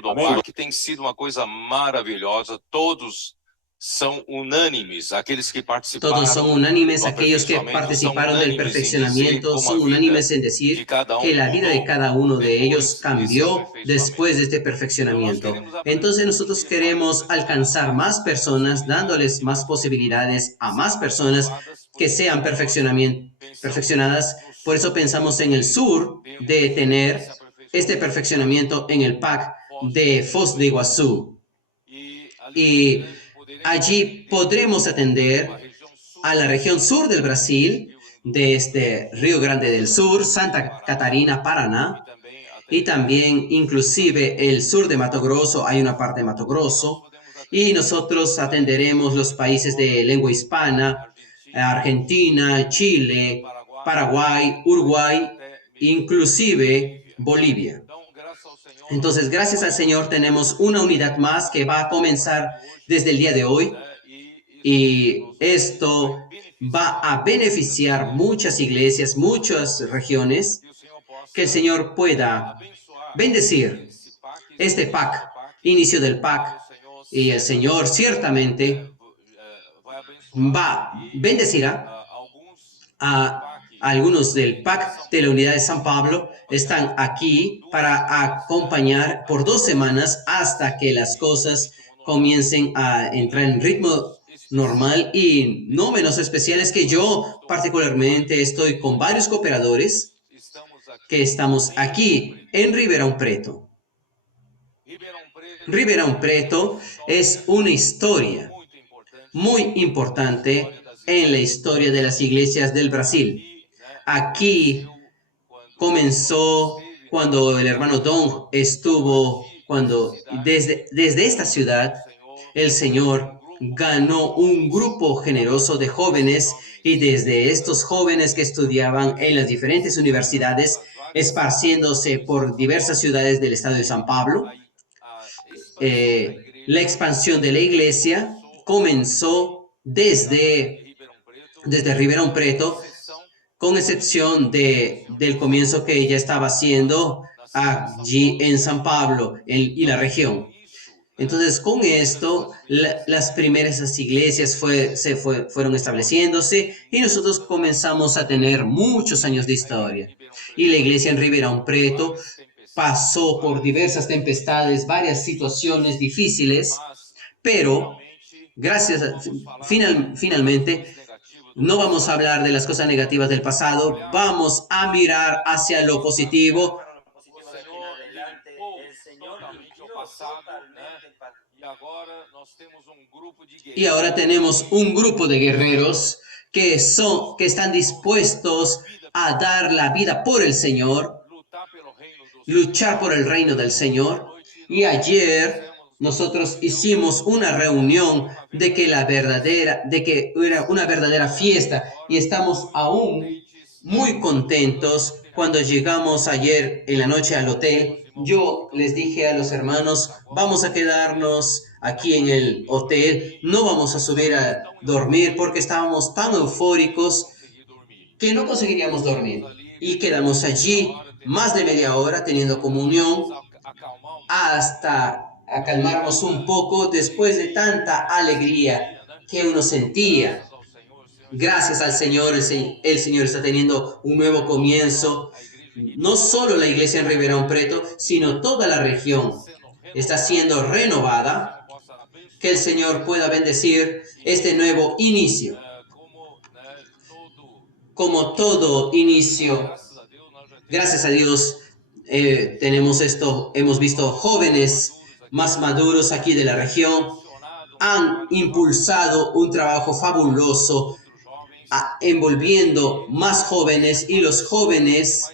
do PAC tem sido uma coisa maravilhosa. Todos são unânimes, aqueles que participaram. Todos son unánimes, do aquellos que aperfeiçoamento, participaron del são unânimes em dizer perfeccionamiento, como a son vida unánimes en de decir cada que la vida de mudou cada uno de ellos depois desse cambió aperfeiçoamento. después de este Então, nós perfeccionamiento. queremos Entonces nosotros queremos alcanzar más personas, dándoles más posibilidades a más personas que sean perfeccionadas. Por eso pensamos en el sur de tener este perfeccionamiento en el PAC de Foz de Iguazú. Y allí podremos atender a la región sur del Brasil, desde Río Grande del Sur, Santa Catarina, Paraná, y también inclusive el sur de Mato Grosso, hay una parte de Mato Grosso, y nosotros atenderemos los países de lengua hispana, Argentina, Chile, Paraguay, Uruguay, inclusive Bolivia. Entonces, gracias al Señor tenemos una unidad más que va a comenzar desde el día de hoy, y esto va a beneficiar muchas iglesias, muchas regiones, que el Señor pueda bendecir este PAC, inicio del PAC, y el Señor ciertamente bendecirá a algunos del PAC de la Unidad de San Pablo. Están aquí para acompañar por 2 semanas hasta que las cosas comiencen a entrar en ritmo normal, y no menos especial es que yo particularmente estoy con varios cooperadores que estamos aquí en Ribeirão Preto. Ribeirão Preto es una historia muy importante en la historia de las iglesias del Brasil. Aquí comenzó cuando el hermano Dom estuvo, desde esta ciudad el Señor ganó un grupo generoso de jóvenes, y desde estos jóvenes que estudiaban en las diferentes universidades, esparciéndose por diversas ciudades del estado de San Pablo, la expansión de la iglesia comenzó desde Ribeirão Preto, con excepción del comienzo que ella estaba haciendo allí en San Pablo y la región. Entonces, con esto, las primeras iglesias fueron estableciéndose, y nosotros comenzamos a tener muchos años de historia. Y la iglesia en Ribeirão Preto pasó por diversas tempestades, varias situaciones difíciles, pero finalmente no vamos a hablar de las cosas negativas del pasado, vamos a mirar hacia lo positivo. Y ahora tenemos un grupo de guerreros que están dispuestos a dar la vida por el Señor, luchar por el reino del Señor. Y ayer nosotros hicimos una reunión de que era una verdadera fiesta, y estamos aún muy contentos. Cuando llegamos ayer en la noche al hotel, yo les dije a los hermanos, vamos a quedarnos aquí en el hotel, no vamos a subir a dormir porque estábamos tan eufóricos que no conseguiríamos dormir. Y quedamos allí más de media hora teniendo comunión hasta acalmarnos un poco después de tanta alegría que uno sentía. Gracias al Señor, el Señor está teniendo un nuevo comienzo. No solo la iglesia en Ribeirão Preto, sino toda la región está siendo renovada. Que el Señor pueda bendecir este nuevo inicio. Como todo inicio, gracias a Dios, tenemos esto, hemos visto jóvenes más maduros aquí de la región, han impulsado un trabajo fabuloso, envolviendo más jóvenes, y los jóvenes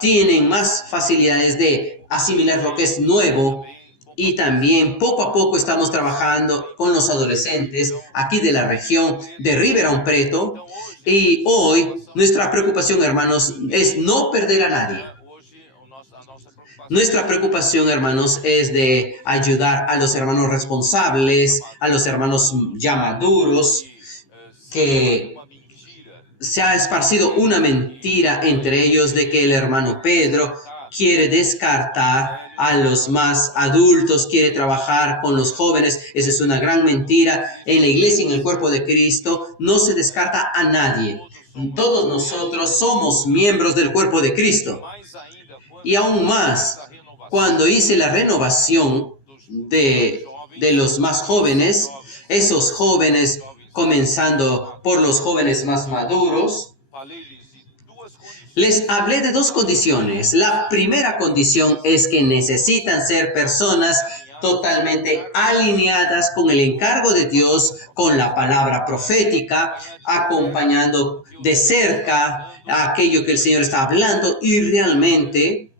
tienen más facilidades de asimilar lo que es nuevo, y también poco a poco estamos trabajando con los adolescentes aquí de la región de Ribeirão Preto, y hoy nuestra preocupación, hermanos, es no perder a nadie. Nuestra preocupación, hermanos, es de ayudar a los hermanos responsables, a los hermanos ya maduros, que se ha esparcido una mentira entre ellos de que el hermano Pedro quiere descartar a los más adultos, quiere trabajar con los jóvenes. Esa es una gran mentira. En la iglesia, en el cuerpo de Cristo, no se descarta a nadie. Todos nosotros somos miembros del cuerpo de Cristo. Y aún más, cuando hice la renovación de los más jóvenes, esos jóvenes, comenzando por los jóvenes más maduros, les hablé de dos condiciones. La primera condición es que necesitan ser personas totalmente alineadas con el encargo de Dios, con la palabra profética, acompañando de cerca a aquello que el Señor está hablando y realmente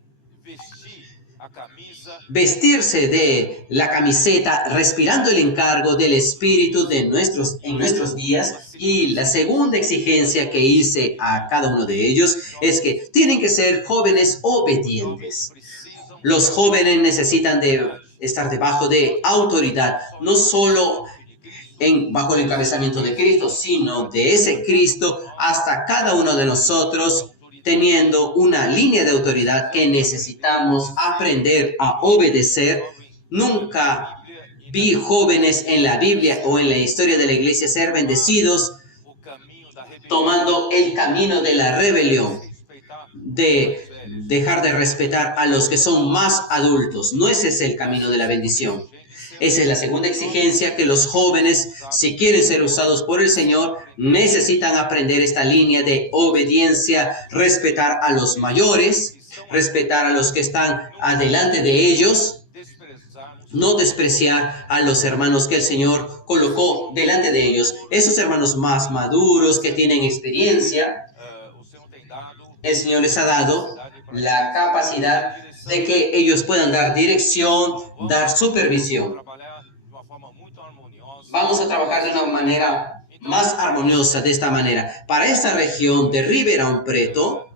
vestirse de la camiseta, respirando el encargo del Espíritu en nuestros días. Y la segunda exigencia que hice a cada uno de ellos es que tienen que ser jóvenes obedientes. Los jóvenes necesitan de estar debajo de autoridad, no solo bajo el encabezamiento de Cristo, sino de ese Cristo hasta cada uno de nosotros, teniendo una línea de autoridad que necesitamos aprender a obedecer. Nunca vi jóvenes en la Biblia o en la historia de la iglesia ser bendecidos tomando el camino de la rebelión, de dejar de respetar a los que son más adultos. No ese es el camino de la bendición. Esa es la segunda exigencia, que los jóvenes, si quieren ser usados por el Señor, necesitan aprender esta línea de obediencia, respetar a los mayores, respetar a los que están adelante de ellos, no despreciar a los hermanos que el Señor colocó delante de ellos. Esos hermanos más maduros que tienen experiencia, el Señor les ha dado la capacidad de que ellos puedan dar dirección, dar supervisión. Vamos a trabajar de una manera más armoniosa de esta manera. Para esta región de Ribeirão Preto,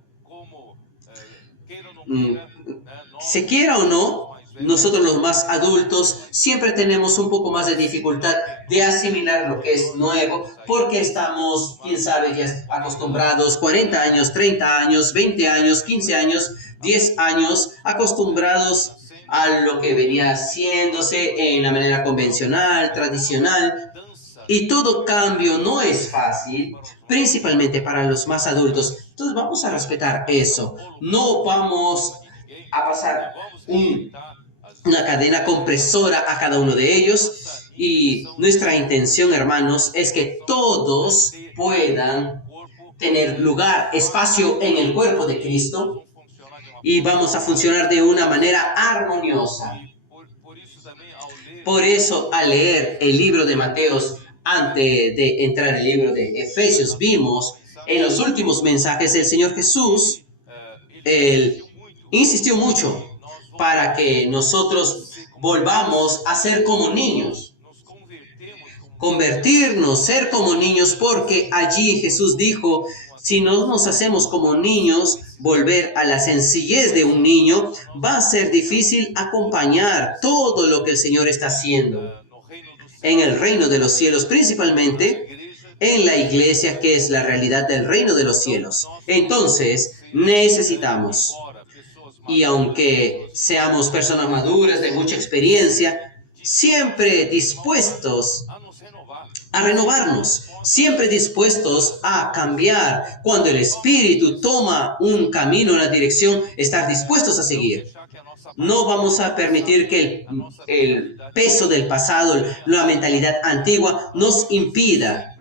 se quiera o no, nosotros los más adultos siempre tenemos un poco más de dificultad de asimilar lo que es nuevo, porque estamos, quién sabe, ya acostumbrados 40 años, 30 años, 20 años, 15 años, 10 años, acostumbrados a lo que venía haciéndose en la manera convencional, tradicional. Y todo cambio no es fácil, principalmente para los más adultos. Entonces vamos a respetar eso. No vamos a pasar una cadena compresora a cada uno de ellos. Y nuestra intención, hermanos, es que todos puedan tener lugar, espacio en el cuerpo de Cristo. Y vamos a funcionar de una manera armoniosa. Por eso, al leer el libro de Mateos, antes de entrar en el libro de Efesios, vimos en los últimos mensajes el Señor Jesús, Él insistió mucho para que nosotros volvamos a ser como niños. Convertirnos, ser como niños, porque allí Jesús dijo, si no nos hacemos como niños, volver a la sencillez de un niño, va a ser difícil acompañar todo lo que el Señor está haciendo en el reino de los cielos, principalmente en la iglesia, que es la realidad del reino de los cielos. Entonces, necesitamos, y aunque seamos personas maduras, de mucha experiencia, siempre dispuestos a renovarnos, siempre dispuestos a cambiar. Cuando el Espíritu toma un camino, una dirección, estar dispuestos a seguir. No vamos a permitir que el peso del pasado, la mentalidad antigua, nos impida.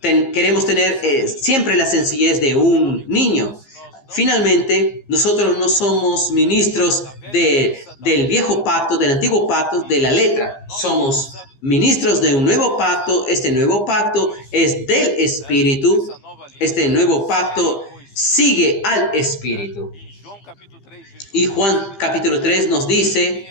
Queremos tener siempre la sencillez de un niño. Finalmente, nosotros no somos ministros del viejo pacto, del antiguo pacto, de la letra. Somos ministros de un nuevo pacto. Este nuevo pacto es del Espíritu. Este nuevo pacto sigue al Espíritu. Y Juan capítulo 3 nos dice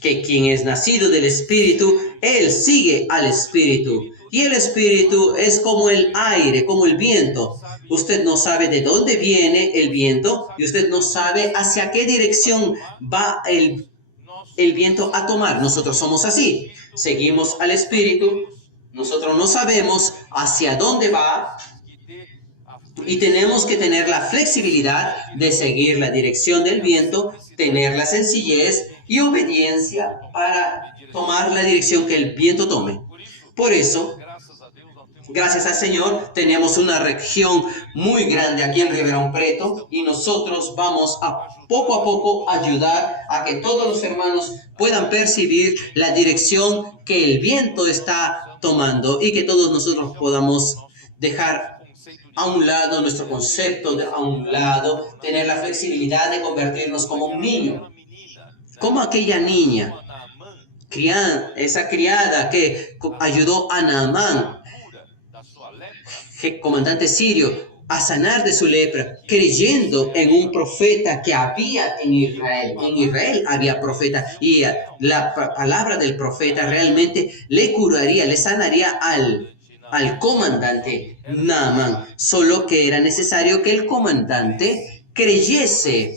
que quien es nacido del Espíritu, él sigue al Espíritu. Y el Espíritu es como el aire, como el viento. Usted no sabe de dónde viene el viento y usted no sabe hacia qué dirección va el viento a tomar. Nosotros somos así. Seguimos al Espíritu. Nosotros no sabemos hacia dónde va, Y tenemos que tener la flexibilidad de seguir la dirección del viento, tener la sencillez y obediencia para tomar la dirección que el viento tome. Por eso, gracias al Señor, tenemos una región muy grande aquí en Ribeirão Preto y nosotros vamos a poco ayudar a que todos los hermanos puedan percibir la dirección que el viento está tomando y que todos nosotros podamos dejar a un lado nuestro concepto, a un lado, tener la flexibilidad de convertirnos como un niño, como aquella niña, esa criada que ayudó a Naamán, comandante sirio, a sanar de su lepra, creyendo en un profeta que había en Israel. En Israel había profeta y la palabra del profeta realmente le curaría, le sanaría al comandante Naamán, solo que era necesario que el comandante creyese,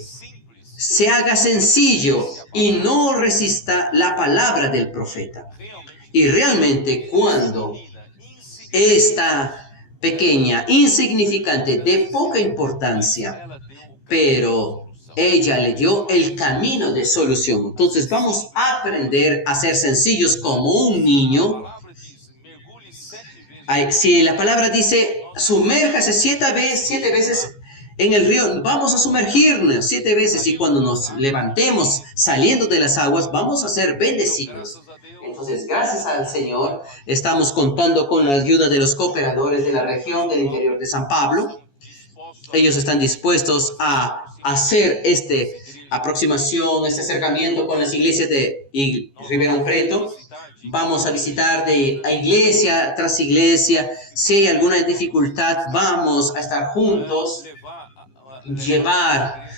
se haga sencillo y no resista la palabra del profeta. Y realmente cuando esta pequeña, insignificante, de poca importancia, pero ella le dio el camino de solución. Entonces vamos a aprender a ser sencillos como un niño. Si la palabra dice, sumérjase 7 veces en el río, vamos a sumergirnos 7 veces y cuando nos levantemos saliendo de las aguas, vamos a ser bendecidos. Entonces, gracias al Señor, estamos contando con la ayuda de los cooperadores de la región del interior de San Pablo. Ellos están dispuestos a hacer esta aproximación, este acercamiento con las iglesias de Ribeirão Preto. Vamos a visitar a iglesia tras iglesia. Si hay alguna dificultad, vamos a estar juntos. Llevar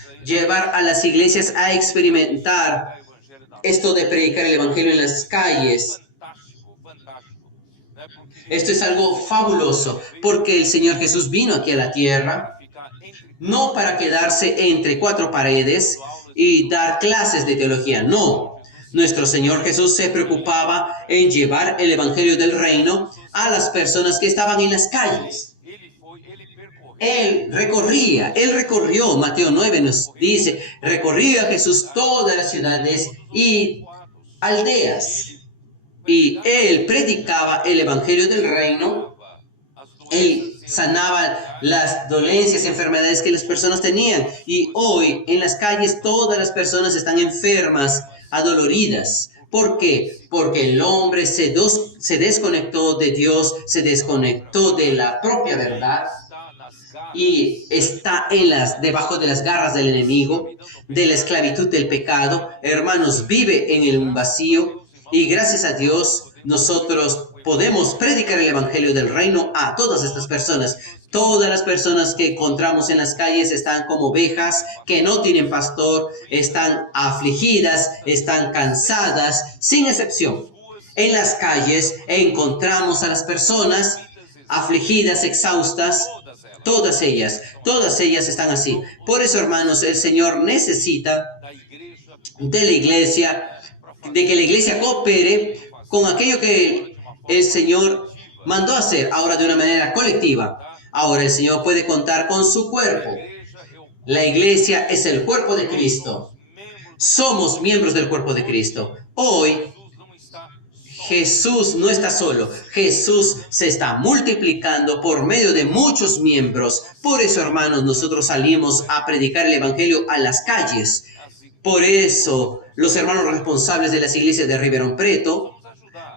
a las iglesias a experimentar esto de predicar el evangelio en las calles. Esto es algo fabuloso, porque el Señor Jesús vino aquí a la tierra, no para quedarse entre 4 paredes y dar clases de teología, no. Nuestro Señor Jesús se preocupaba en llevar el evangelio del reino a las personas que estaban en las calles. Él recorrió, Mateo 9 nos dice, recorría Jesús todas las ciudades y aldeas. Y Él predicaba el evangelio del reino. Él sanaba las dolencias y enfermedades que las personas tenían. Y hoy en las calles todas las personas están enfermas, adoloridas. ¿Por qué? Porque el hombre se desconectó de Dios, se desconectó de la propia verdad. Y está debajo de las garras del enemigo, de la esclavitud del pecado. Hermanos, vive en un vacío y gracias a Dios nosotros podemos predicar el evangelio del reino a todas estas personas. Todas las personas que encontramos en las calles están como ovejas que no tienen pastor, están afligidas, están cansadas, sin excepción. En las calles encontramos a las personas afligidas, exhaustas. Todas ellas están así. Por eso, hermanos, el Señor necesita de la iglesia, de que la iglesia coopere con aquello que el Señor mandó hacer, ahora de una manera colectiva. Ahora el Señor puede contar con su cuerpo. La iglesia es el cuerpo de Cristo. Somos miembros del cuerpo de Cristo. Hoy Jesús no está solo, Jesús se está multiplicando por medio de muchos miembros. Por eso, hermanos, nosotros salimos a predicar el evangelio a las calles. Por eso, los hermanos responsables de las iglesias de Ribeirão Preto,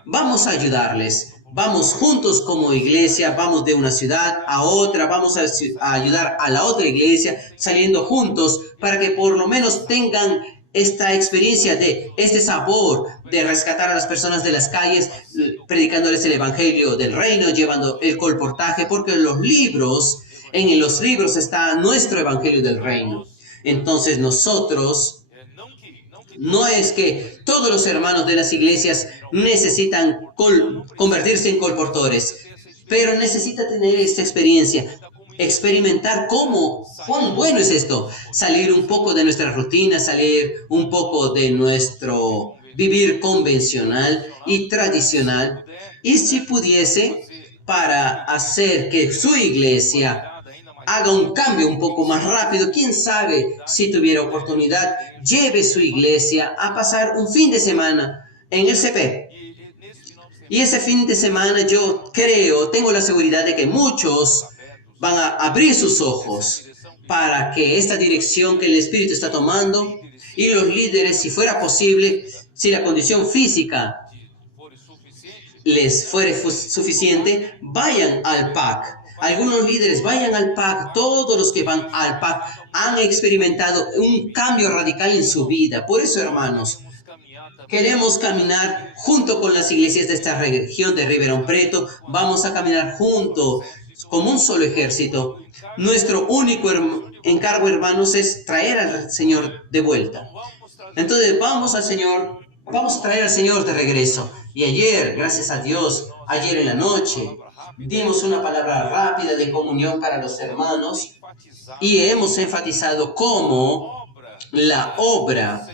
vamos a ayudarles. Vamos juntos como iglesia, vamos de una ciudad a otra, vamos a ayudar a la otra iglesia, saliendo juntos para que por lo menos tengan esta experiencia de este sabor de rescatar a las personas de las calles, predicándoles el evangelio del reino, llevando el colportaje, porque en los libros está nuestro evangelio del reino. Entonces nosotros, no es que todos los hermanos de las iglesias necesitan convertirse en colportores, pero necesita tener esta experiencia, experimentar cuán bueno es esto, salir un poco de nuestra rutina, salir un poco de nuestro vivir convencional y tradicional, y si pudiese, para hacer que su iglesia haga un cambio un poco más rápido. Quién sabe si tuviera oportunidad, lleve su iglesia a pasar un fin de semana en el CP. Y ese fin de semana yo creo, tengo la seguridad de que muchos van a abrir sus ojos para que esta dirección que el Espíritu está tomando y los líderes, si fuera posible, si la condición física les fuere suficiente, vayan al PAC. Algunos líderes vayan al PAC. Todos los que van al PAC han experimentado un cambio radical en su vida. Por eso, hermanos, queremos caminar junto con las iglesias de esta región de Ribeirão Preto. Vamos a caminar juntos como un solo ejército. Nuestro único encargo, hermanos, es traer al Señor de vuelta. Entonces vamos a traer al Señor de regreso. Y ayer, gracias a Dios, ayer en la noche, dimos una palabra rápida de comunión para los hermanos y hemos enfatizado cómo la obra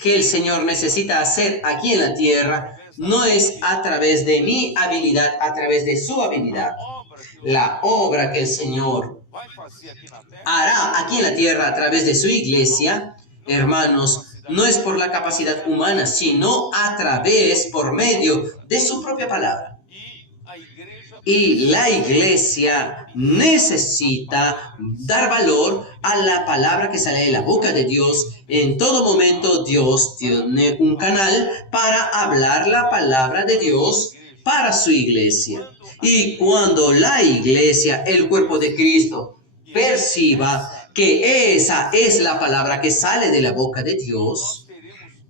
que el Señor necesita hacer aquí en la tierra no es a través de mi habilidad, a través de su habilidad. La obra que el Señor hará aquí en la tierra a través de su iglesia, hermanos, no es por la capacidad humana, sino a través, por medio de su propia palabra. Y la iglesia necesita dar valor a la palabra que sale de la boca de Dios. En todo momento Dios tiene un canal para hablar la palabra de Dios para su iglesia. Y cuando la iglesia, el cuerpo de Cristo, perciba que esa es la palabra que sale de la boca de Dios,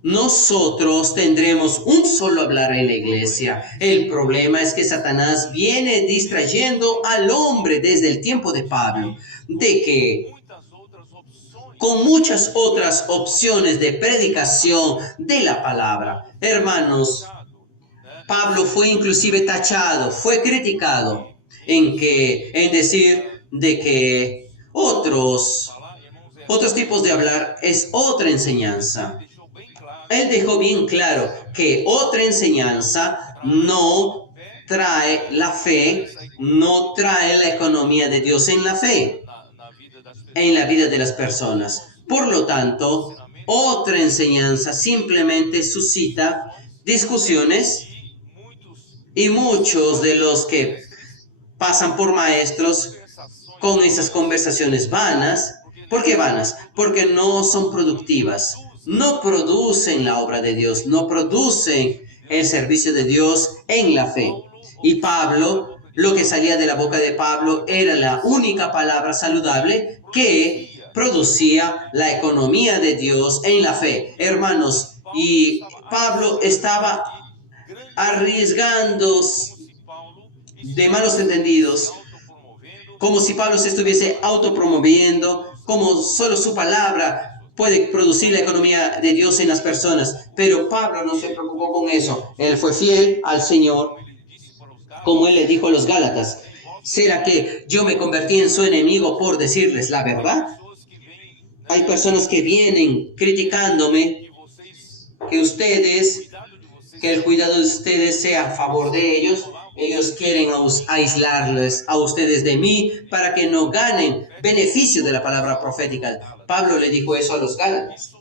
nosotros tendremos un solo hablar en la iglesia. El problema es que Satanás viene distrayendo al hombre desde el tiempo de Pablo, de que con muchas otras opciones de predicación de la palabra, hermanos, Pablo fue inclusive tachado, fue criticado en decir de que otros tipos de hablar es otra enseñanza. Él dejó bien claro que otra enseñanza no trae la fe, no trae la economía de Dios en la fe, en la vida de las personas. Por lo tanto, otra enseñanza simplemente suscita discusiones y muchos de los que pasan por maestros con esas conversaciones vanas. ¿Por qué vanas? Porque no son productivas. No producen la obra de Dios, no producen el servicio de Dios en la fe. Y Pablo, lo que salía de la boca de Pablo era la única palabra saludable que producía la economía de Dios en la fe. Hermanos, y Pablo estaba arriesgando de malos entendidos, como si Pablo se estuviese autopromoviendo, como solo su palabra puede producir la economía de Dios en las personas. Pero Pablo no se preocupó con eso. Él fue fiel al Señor, como él le dijo a los Gálatas. ¿Será que yo me convertí en su enemigo por decirles la verdad? Hay personas que vienen criticándome, que el cuidado de ustedes sea a favor de ellos. Ellos quieren aislarles a ustedes de mí para que no ganen beneficio de la palabra profética. Pablo le dijo eso a los Gálatas.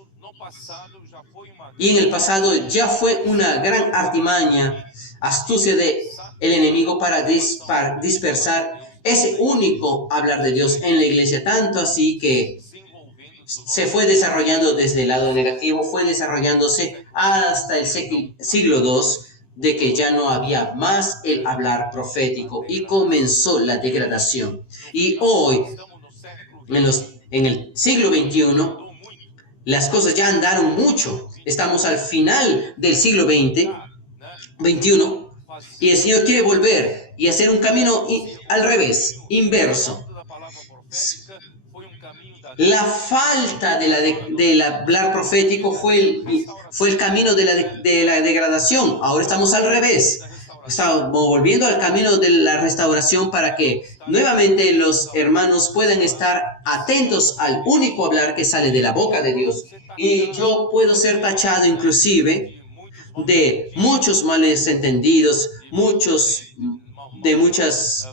Y en el pasado ya fue una gran artimaña, astucia del enemigo para dispersar ese único hablar de Dios en la iglesia. Tanto así que se fue desarrollando desde el lado negativo, fue desarrollándose hasta el siglo II, de que ya no había más el hablar profético y comenzó la degradación. Y hoy, en el siglo XXI, las cosas ya andaron mucho. Estamos al final del siglo XXI, y el Señor quiere volver y hacer un camino al revés, inverso. La falta del hablar profético fue el camino de la degradación. Ahora estamos al revés. Estamos volviendo al camino de la restauración para que nuevamente los hermanos puedan estar atentos al único hablar que sale de la boca de Dios. Y yo puedo ser tachado inclusive de muchos males entendidos, de muchas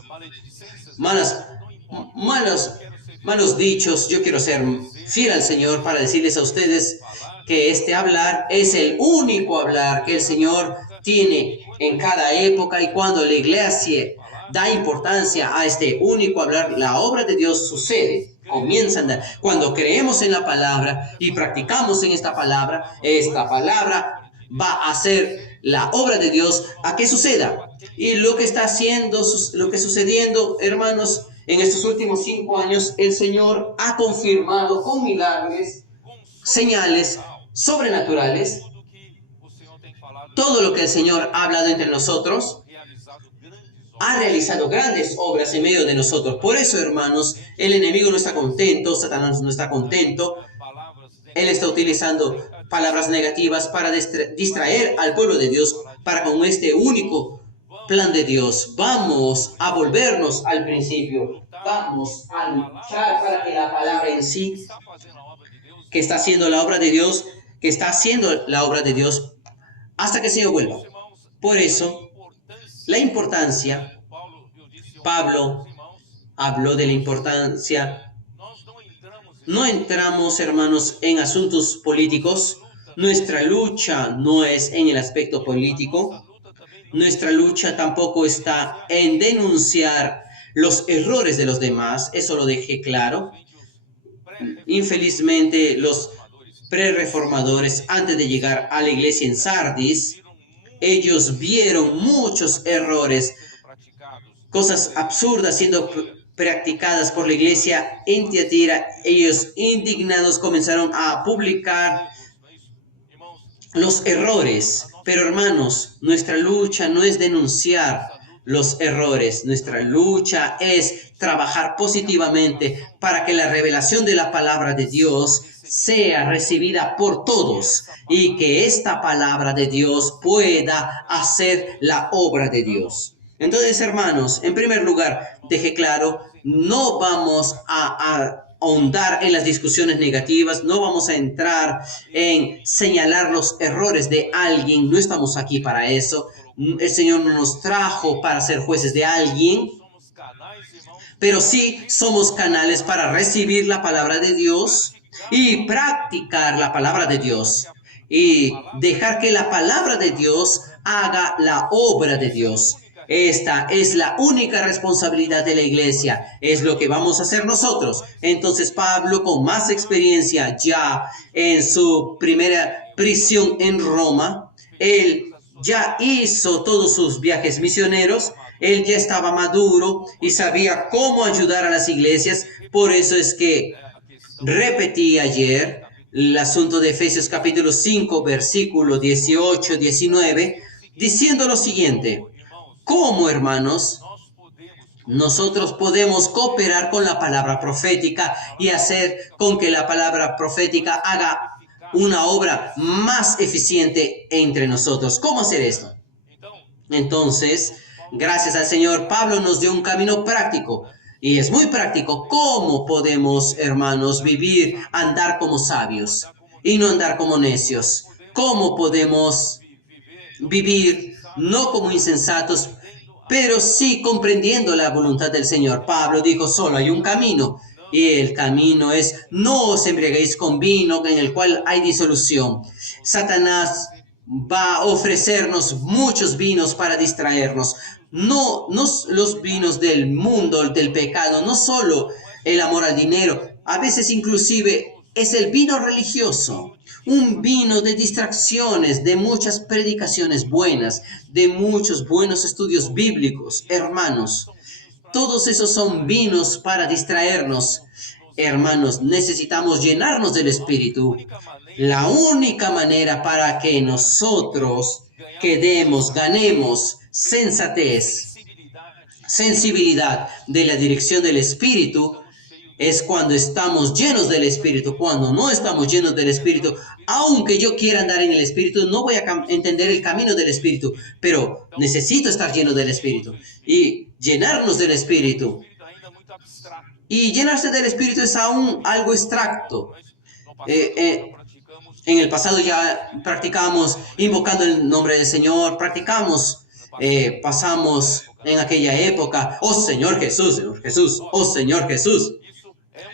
malas malos, malos dichos. Yo quiero ser fiel al Señor para decirles a ustedes que este hablar es el único hablar que el Señor tiene en cada época, y cuando la iglesia da importancia a este único hablar, la obra de Dios sucede. Comienza a andar. Cuando creemos en la palabra y practicamos en esta palabra va a hacer la obra de Dios a que suceda. Y lo que está haciendo, lo que sucediendo, hermanos, en estos últimos 5 años, el Señor ha confirmado con milagros, señales sobrenaturales, todo lo que el Señor ha hablado entre nosotros. Ha realizado grandes obras en medio de nosotros. Por eso, hermanos, el enemigo no está contento, Satanás no está contento. Él está utilizando palabras negativas para distraer al pueblo de Dios, para con este único plan de Dios. Vamos a volvernos al principio. Vamos a luchar para que la palabra en sí, que está haciendo la obra de Dios, hasta que el Señor vuelva. Por eso, la importancia, Pablo habló de la importancia. No entramos, hermanos, en asuntos políticos. Nuestra lucha no es en el aspecto político. Nuestra lucha tampoco está en denunciar los errores de los demás. Eso lo dejé claro. Infelizmente, los prerreformadores, antes de llegar a la iglesia en Sardis, ellos vieron muchos errores, cosas absurdas siendo practicadas por la iglesia en Tiatira. Ellos, indignados, comenzaron a publicar los errores. Pero, hermanos, nuestra lucha no es denunciar los errores. Nuestra lucha es trabajar positivamente para que la revelación de la palabra de Dios sea recibida por todos y que esta palabra de Dios pueda hacer la obra de Dios. Entonces, hermanos, en primer lugar, dejé claro, no vamos a ahondar en las discusiones negativas, no vamos a entrar en señalar los errores de alguien, no estamos aquí para eso. El Señor no nos trajo para ser jueces de alguien, pero sí somos canales para recibir la palabra de Dios y practicar la palabra de Dios y dejar que la palabra de Dios haga la obra de Dios. Esta es la única responsabilidad de la iglesia, es lo que vamos a hacer nosotros. Entonces Pablo, con más experiencia ya en su primera prisión en Roma, él ya hizo todos sus viajes misioneros, él ya estaba maduro y sabía cómo ayudar a las iglesias. Por eso es que repetí ayer el asunto de Efesios capítulo 5, versículo 18-19, diciendo lo siguiente: ¿cómo, hermanos, nosotros podemos cooperar con la palabra profética y hacer con que la palabra profética haga una obra más eficiente entre nosotros? ¿Cómo hacer esto? Entonces, gracias al Señor, Pablo nos dio un camino práctico. Y es muy práctico. ¿Cómo podemos, hermanos, vivir, andar como sabios y no andar como necios? ¿Cómo podemos vivir no como insensatos, pero sí comprendiendo la voluntad del Señor? Pablo dijo, solo hay un camino, y el camino es: no os embriaguéis con vino en el cual hay disolución. Satanás va a ofrecernos muchos vinos para distraernos. No los vinos del mundo, del pecado, no solo el amor al dinero, a veces inclusive es el vino religioso, un vino de distracciones, de muchas predicaciones buenas, de muchos buenos estudios bíblicos. Hermanos, todos esos son vinos para distraernos. Hermanos, necesitamos llenarnos del Espíritu. La única manera para que nosotros ganemos sensatez, sensibilidad de la dirección del Espíritu, es cuando estamos llenos del Espíritu. Cuando no estamos llenos del Espíritu, aunque yo quiera andar en el Espíritu, no voy a entender el camino del Espíritu, pero necesito estar lleno del Espíritu y llenarnos del Espíritu. Y llenarse del Espíritu es aún algo abstracto. En el pasado ya practicamos invocando el nombre del Señor, practicamos pasamos en aquella época, oh Señor Jesús, oh Señor Jesús.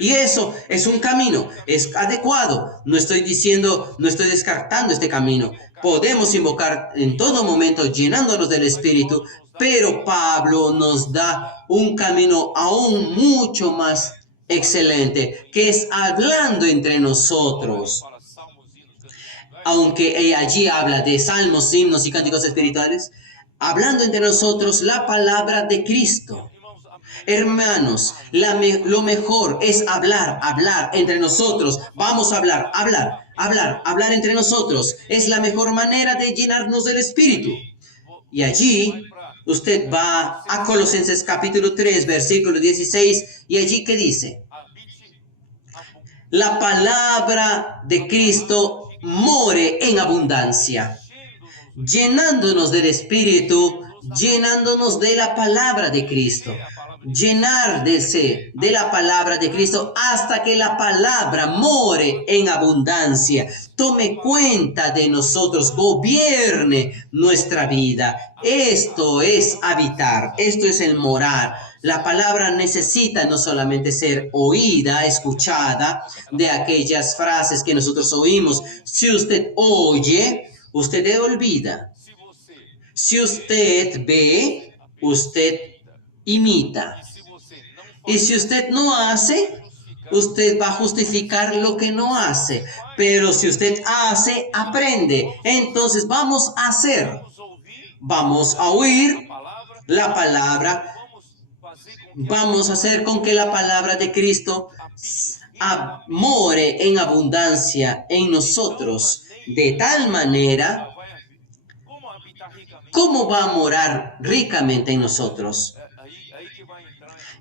Y eso es un camino, es adecuado. No estoy descartando este camino. Podemos invocar en todo momento llenándonos del Espíritu, pero Pablo nos da un camino aún mucho más excelente, que es hablando entre nosotros. Aunque allí habla de salmos, himnos y cánticos espirituales, hablando entre nosotros la palabra de Cristo. Hermanos, lo mejor es hablar entre nosotros. Vamos a hablar entre nosotros. Es la mejor manera de llenarnos del Espíritu. Y allí usted va a Colosenses capítulo 3, versículo 16, y allí ¿qué dice? La palabra de Cristo more en abundancia, llenándonos del Espíritu, llenándonos de la palabra de Cristo. Llenarse de la palabra de Cristo hasta que la palabra more en abundancia. Tome cuenta de nosotros, gobierne nuestra vida. Esto es habitar, esto es el morar. La palabra necesita no solamente ser oída, escuchada, de aquellas frases que nosotros oímos. Si usted oye, usted olvida. Si usted ve, usted imita. Y si usted no hace, usted va a justificar lo que no hace. Pero si usted hace, aprende. Entonces vamos a hacer. Vamos a oír la palabra. Vamos a hacer con que la palabra de Cristo more en abundancia en nosotros. De tal manera, ¿cómo va a morar ricamente en nosotros?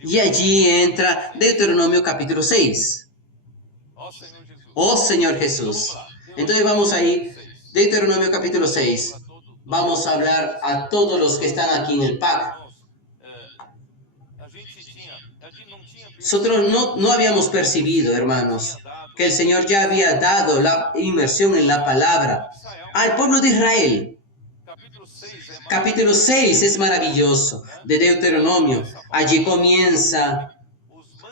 Y allí entra Deuteronomio capítulo 6. Oh Señor Jesús. Entonces vamos ahí, Deuteronomio capítulo 6. Vamos a hablar a todos los que están aquí en el PAC. Nosotros no habíamos percibido, hermanos, que el Señor ya había dado la inmersión en la palabra al pueblo de Israel. Capítulo 6 es maravilloso de Deuteronomio. Allí comienza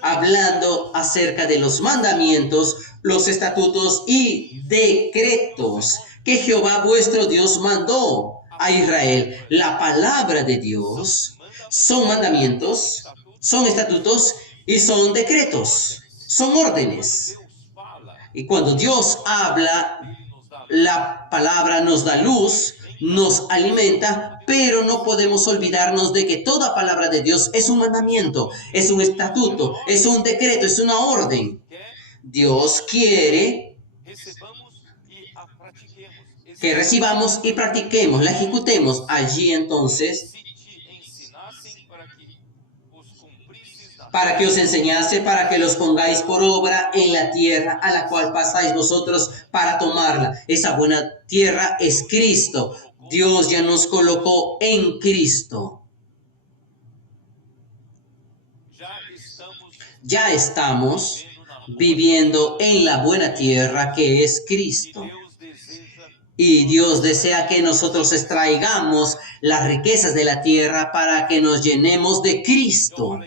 hablando acerca de los mandamientos, los estatutos y decretos que Jehová vuestro Dios mandó a Israel. La palabra de Dios son mandamientos, son estatutos y son decretos, son órdenes. Y cuando Dios habla, la palabra nos da luz, nos alimenta, pero no podemos olvidarnos de que toda palabra de Dios es un mandamiento, es un estatuto, es un decreto, es una orden. Dios quiere que recibamos y practiquemos, la ejecutemos. Allí entonces, para que os enseñase, para que los pongáis por obra en la tierra a la cual pasáis vosotros para tomarla. Esa buena tierra es Cristo. Dios ya nos colocó en Cristo. Ya estamos viviendo en la buena tierra que es Cristo. Y Dios desea que nosotros extraigamos las riquezas de la tierra para que nos llenemos de Cristo.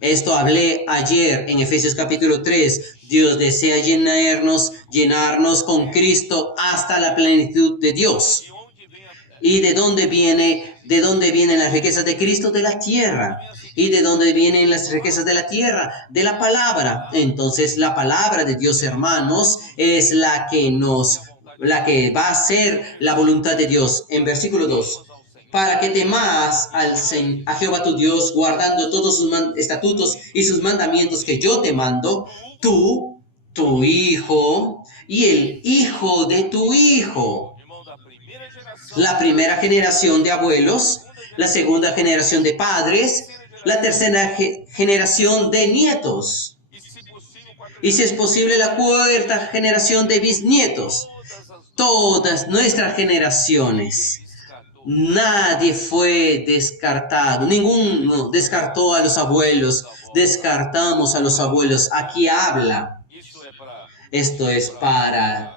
Esto hablé ayer en Efesios capítulo 3. Dios desea llenarnos con Cristo hasta la plenitud de Dios. ¿Y de dónde vienen las riquezas de Cristo? De la tierra. ¿Y de dónde vienen las riquezas de la tierra? De la palabra. Entonces la palabra de Dios, hermanos, es la que va a ser la voluntad de Dios. En versículo 2. Para que temas a Jehová tu Dios, guardando todos sus estatutos y sus mandamientos que yo te mando, tú, tu hijo y el hijo de tu hijo. La primera generación de abuelos, la segunda generación de padres, la tercera generación de nietos. Y si es posible, la cuarta generación de bisnietos. Todas nuestras generaciones. Nadie fue descartado, ninguno descartó a los abuelos, descartamos a los abuelos. Aquí habla, esto es para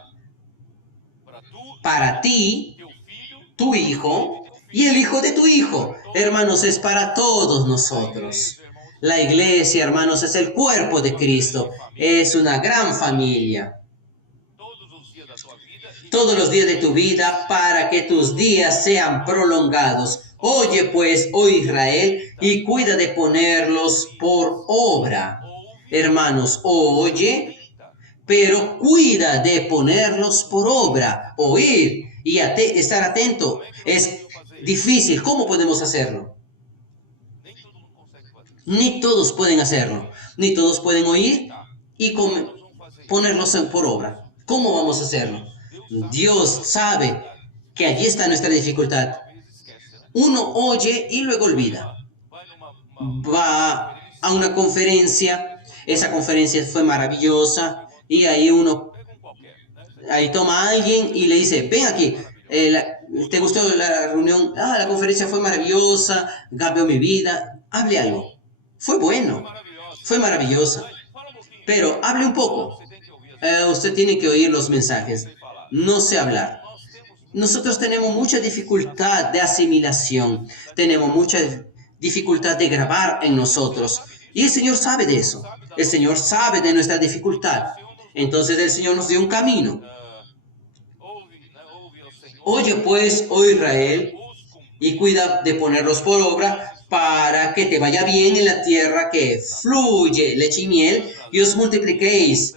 ti, tu hijo y el hijo de tu hijo. Hermanos, es para todos nosotros. La iglesia, hermanos, es el cuerpo de Cristo. Es una gran familia. Todos los días de tu vida, para que tus días sean prolongados. Oye pues, oh Israel, y cuida de ponerlos por obra. Hermanos, oye, pero cuida de ponerlos por obra. Oír y estar atento es difícil. ¿Cómo podemos hacerlo? Ni todos pueden hacerlo. Ni todos pueden oír y ponerlos por obra. ¿Cómo vamos a hacerlo? Dios sabe que allí está nuestra dificultad. Uno oye y luego olvida. Va a una conferencia, esa conferencia fue maravillosa, y ahí toma a alguien y le dice, ven aquí, ¿te gustó la reunión? La conferencia fue maravillosa, cambió mi vida. Hable algo. Fue bueno, fue maravillosa, pero hable un poco. Usted tiene que oír los mensajes, no sé hablar. Nosotros tenemos mucha dificultad de asimilación, tenemos mucha dificultad de grabar en nosotros. Y el Señor sabe de eso. El Señor sabe de nuestra dificultad. Entonces el Señor nos dio un camino. Oye pues, oh Israel, y cuida de ponerlos por obra para que te vaya bien en la tierra que fluye leche y miel y os multipliquéis.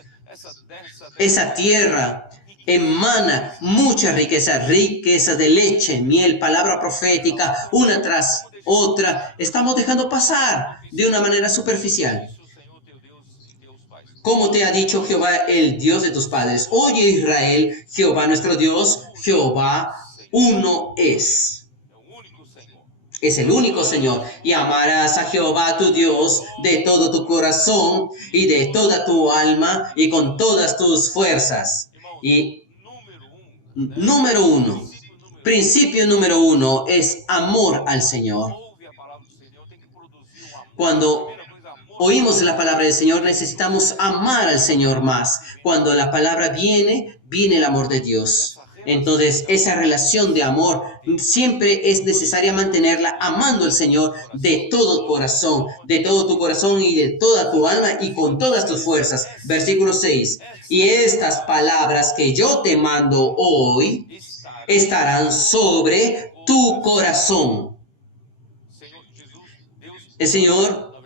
Esa tierra emana mucha riqueza, riqueza de leche, miel, palabra profética, una tras otra. Estamos dejando pasar de una manera superficial. Como te ha dicho Jehová, el Dios de tus padres. Oye Israel, Jehová nuestro Dios, Jehová uno es. Es el único Señor. Y amarás a Jehová tu Dios de todo tu corazón y de toda tu alma y con todas tus fuerzas. Y número uno, principio número uno es amor al Señor. Cuando oímos la palabra del Señor, necesitamos amar al Señor más. Cuando la palabra viene el amor de Dios. Entonces, esa relación de amor siempre es necesaria mantenerla amando al Señor de todo corazón y de toda tu alma y con todas tus fuerzas. Versículo 6. Y estas palabras que yo te mando hoy estarán sobre tu corazón. El Señor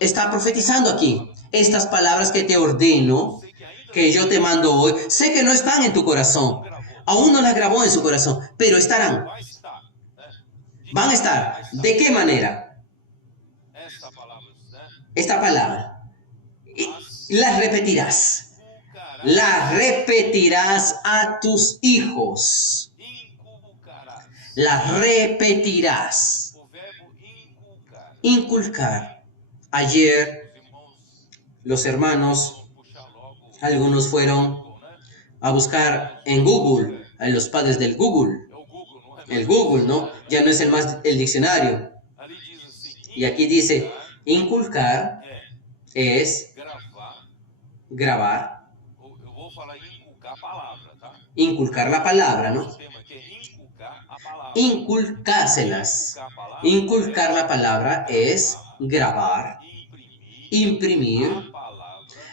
está profetizando aquí. Estas palabras que te ordeno, que yo te mando hoy, sé que no están en tu corazón. Aún no las grabó en su corazón, pero estarán. Van a estar. ¿De qué manera? Esta palabra. Las repetirás. Las repetirás a tus hijos. Las repetirás. Inculcar. Ayer, los hermanos, algunos fueron a buscar en Google, a los padres del Google. El Google, ¿no? Ya no es el diccionario. Y aquí dice, inculcar es grabar. Inculcar la palabra, ¿no? Inculcárselas. Inculcar la palabra es grabar, imprimir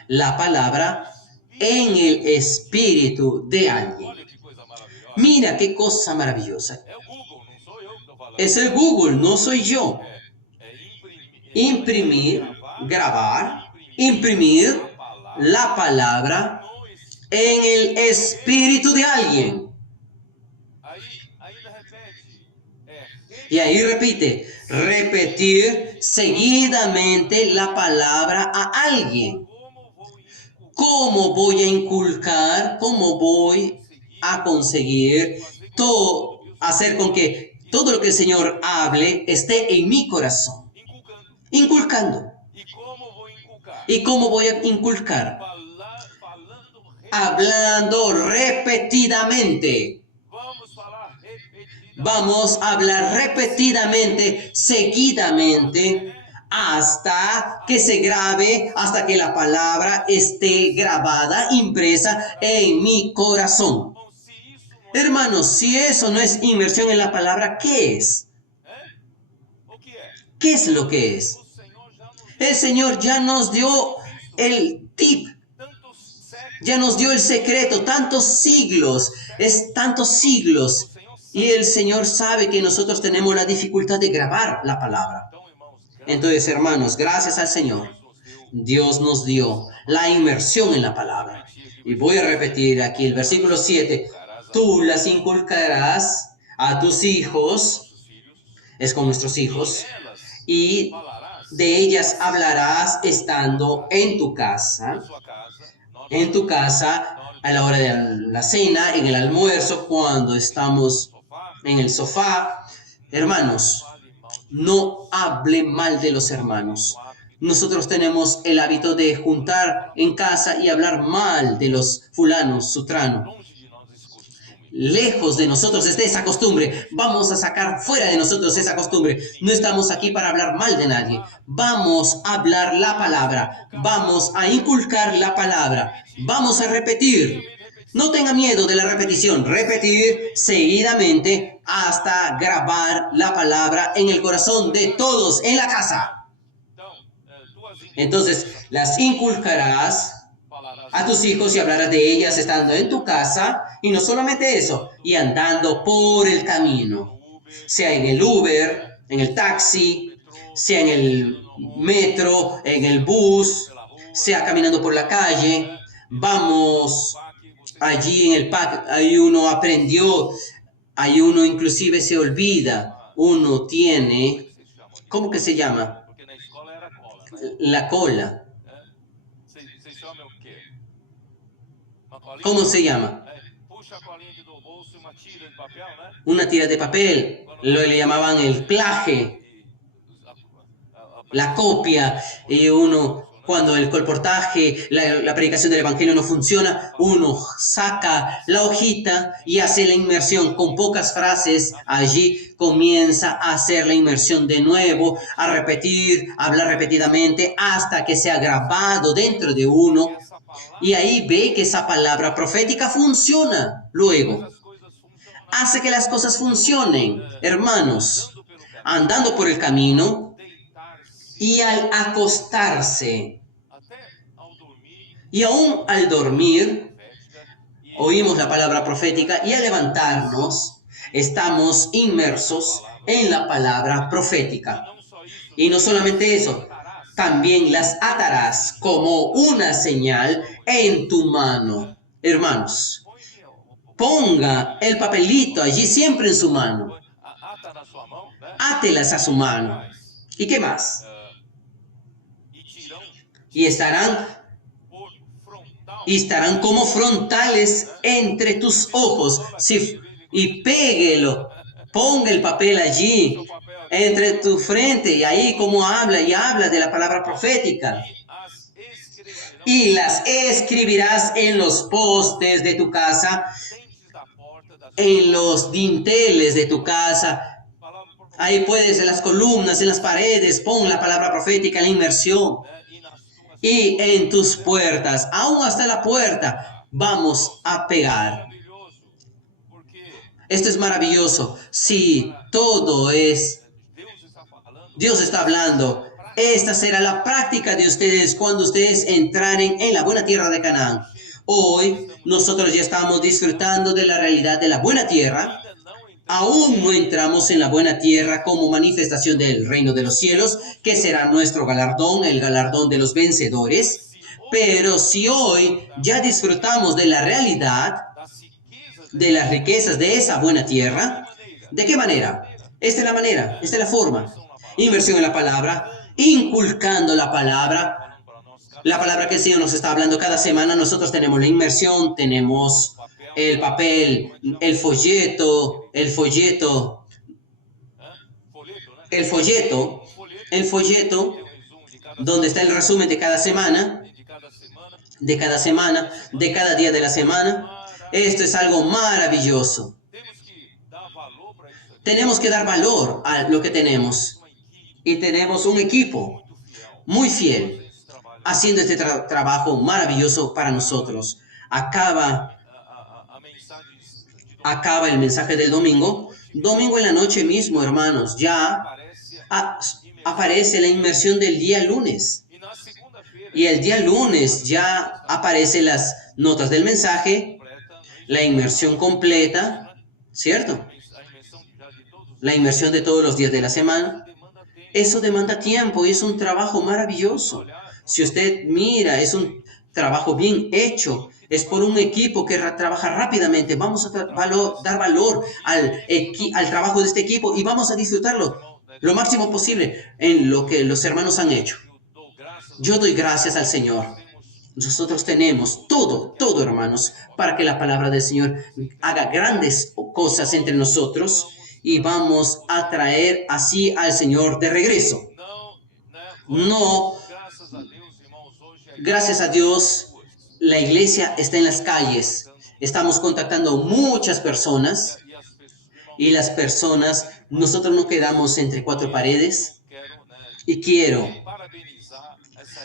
la palabra en el espíritu de alguien. Mira qué cosa maravillosa. Es el Google, no soy yo. Imprimir, grabar, imprimir la palabra en el espíritu de alguien. Y ahí repite, repetir seguidamente la palabra a alguien. ¿Cómo voy a inculcar? ¿Cómo voy a conseguir hacer con que todo lo que el Señor hable esté en mi corazón? Inculcando. ¿Y cómo voy a inculcar? Hablando repetidamente. Vamos a hablar repetidamente, seguidamente, hasta que se grabe, hasta que la palabra esté grabada, impresa en mi corazón. Hermanos, si eso no es inmersión en la palabra, ¿qué es? O que é? ¿Qué es lo que es? O Senhor já nos El Señor ya nos dio el tip, tantos séculos. ya nos dio el secreto, tantos siglos, es tantos siglos. Y el Señor sabe que nosotros tenemos la dificultad de grabar la palabra. Então, irmãos, Entonces, hermanos, gracias al Señor, Dios nos dio la inmersión en la palabra. Y voy a repetir aquí el versículo 7. Tú las inculcarás a tus hijos, nossos filhos, es con nuestros hijos, elas y falarás de ellas hablarás estando en tu casa, na sua casa, en tu casa, a la hora de la cena, en el almuerzo, cuando estamos sofá, en el sofá. Hermanos, fale mal de no hable mal de los hermanos. Nosotros tenemos el hábito de juntar en casa y hablar mal de los fulanos, sutrano. longe de nós esse costume. Lejos de nosotros está esa costumbre. Vamos a sacar fuera de nosotros esa costumbre. No estamos aquí para hablar mal de nadie. Vamos a hablar la palabra. Vamos a inculcar la palabra. Vamos a repetir. No tenga miedo de la repetición. Repetir seguidamente hasta grabar la palabra en el corazón de todos en la casa. Então, tu as Entonces, las inculcarás falarás a tus hijos y hablarás de ellas estando en tu casa, y no solamente eso, y andando por el camino, no Uber, sea en el Uber, en el taxi, sea en el metro, en el bus, pela rua, sea caminando por la calle. Vamos parque, você allí en el parque, ahí uno aprendió, ahí uno inclusive se olvida, uno tiene, se chama de ¿cómo que se llama? porque na escola era cola, né? La cola. Você chama o quê? Uma colinha? ¿Cómo se llama? Puxa a colinha aqui do bolso e uma tira de papel, né? Una tira de papel, lo le llamaban el plaje, la copia, y uno, cuando el colportaje, la predicación del evangelio no funciona, uno saca la hojita y hace la inmersión con pocas frases. Allí comienza a hacer la inmersión de nuevo, a repetir, a hablar repetidamente hasta que sea grabado dentro de uno. Essa palavra, Y ahí ve que esa palabra profética funciona luego. as coisas funcionam Hace que las cosas funcionen, hermanos, andando andando pelo caminho, por el camino deitar-se, y al acostarse até ao dormir, y aún al dormir, profética, e oímos la palabra profética y al levantarnos estamos inmersos en la palabra profética. não só isso, Y no solamente eso, atarás, también las atarás como una señal en tu mano. Hermanos, ponga el papelito allí siempre en su mano. ata na sua mão, né? Átelas a su mano. ¿Y qué más? E tirão Y estarán por frontal, estarán como frontales entre tus ojos. Y péguelo, ponga el papel allí, o papel entre tu frente, y ahí como habla, y habla de la palabra profética. as escreverão Y las escribirás en los postes de tu casa, dentes da porta da sua en los dinteles de tu casa. palavra por Ahí puedes, en las columnas, en las paredes, pon la palabra profética en la inmersión. e nas suas Y en tus puertas, aún hasta la puerta, vamos a pegar. maravilhoso, porque Esto es maravilloso. Sí, todo es, Deus está falando Dios está hablando. Esta será la práctica de ustedes cuando ustedes entraren en la buena tierra de Canaán. Hoy nosotros ya estamos disfrutando de la realidad de la buena tierra. ainda não entramos Aún no entramos en la buena tierra como manifestación del reino de los cielos, que será nuestro galardón, el galardón de los vencedores. Pero si hoy ya disfrutamos de la realidad, das riquezas de las riquezas de esa buena tierra, ¿de qué manera? Esta es la manera, esta es la forma. Inversión en la palabra, inculcando la palabra que el Señor nos está hablando cada semana. Nosotros tenemos la inmersión, tenemos el papel, el folleto, folheto, né? el folleto, donde está el resumen de cada semana, de cada semana, de cada día de la semana. Esto es algo maravilloso. temos que dar valor para isso aqui. Tenemos que dar valor a lo que tenemos. Uma equipe Y tenemos un equipo muito fiel, muy fiel esse trabalho. haciendo este trabajo maravilloso para nosotros. Acaba A mensagem de acaba el mensaje del domingo. Domingo en la noche mismo, hermanos, ya aparece la inmersión del día lunes. Y el día lunes ya aparecen las notas del mensaje, la inmersión completa, ¿cierto? La inmersión de todos los días de la semana. Eso demanda tiempo y es un trabajo maravilloso. Si usted mira, es un trabajo bien hecho. Es por un equipo que trabaja rápidamente. Vamos a dar valor al trabajo de este equipo y vamos a disfrutarlo lo máximo posible en lo que los hermanos han hecho. Yo doy gracias al Señor. Nosotros tenemos todo, hermanos, para que la palabra del Señor haga grandes cosas entre nosotros y vamos a traer así al Señor de regreso. No, gracias a Dios, la iglesia está en las calles. Estamos contactando muchas personas y las personas, nosotros no quedamos entre cuatro paredes. Y quiero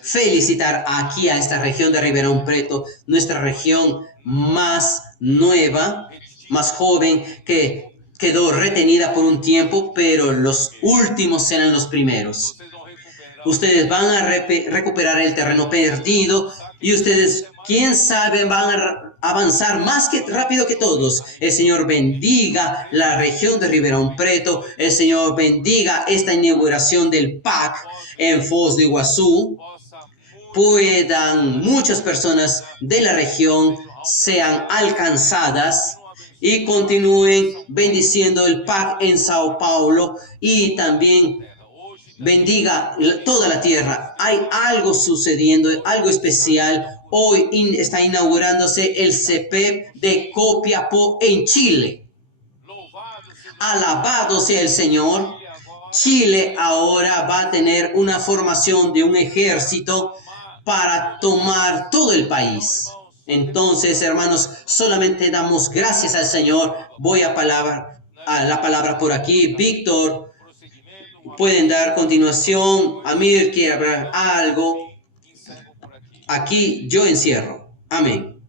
felicitar aquí a esta región de Ribeirão Preto, nuestra región más nueva, más joven, que quedó retenida por un tiempo, pero los últimos serán los primeros. Ustedes van a recuperar el terreno perdido y ustedes, quién sabe, van a avanzar más rápido que todos. El Señor bendiga la región de Ribeirão Preto. El Señor bendiga esta inauguración del PAC en Foz do Iguazú. Puedan muchas personas de la región sean alcanzadas y continúen bendiciendo el PAC en Sao Paulo y también bendiga toda la tierra. Hay algo sucediendo, algo especial. Hoy está inaugurándose el CEPEP de Copiapó en Chile. Alabado sea el Señor. Chile ahora va a tener una formación de un ejército para tomar todo el país. Entonces, hermanos, solamente damos gracias al Señor. Voy a la palabra por aquí. Víctor, pueden dar continuación. Amir quiere hablar algo. Aquí yo encierro. Amén.